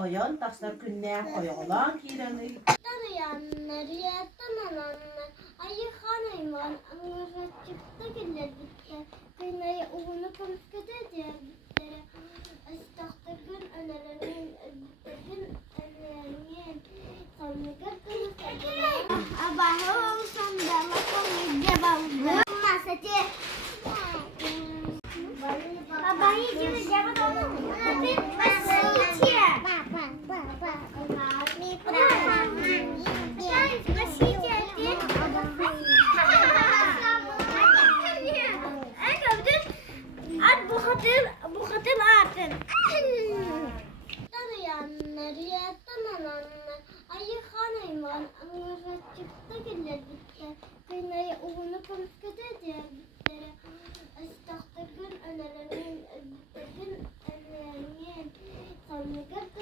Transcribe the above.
Oyan taşlar günne koyulan kiranı. Tanıyanlar, tanınanlar, ayı hanayman, anlaşıkta gelir bitler. Kıynayı uğunu komşuda diğer bitlere. Istahtırgın önerimin, bittirgin önerimin. Sanlıkır kılıklar. Abahı olsam da makamı cevabı. Masacı. Abahı gibi cevap olur mu? Masacı. Bu hatır artın. Tanıyanlar, tanınanlar, ayı hanayman, anlaşıkta gelir bitler. Kıynayı uğunu komşuda diğer bitlere. Istahtırgın önerimin, bittirgin önerimin. Sanlıkır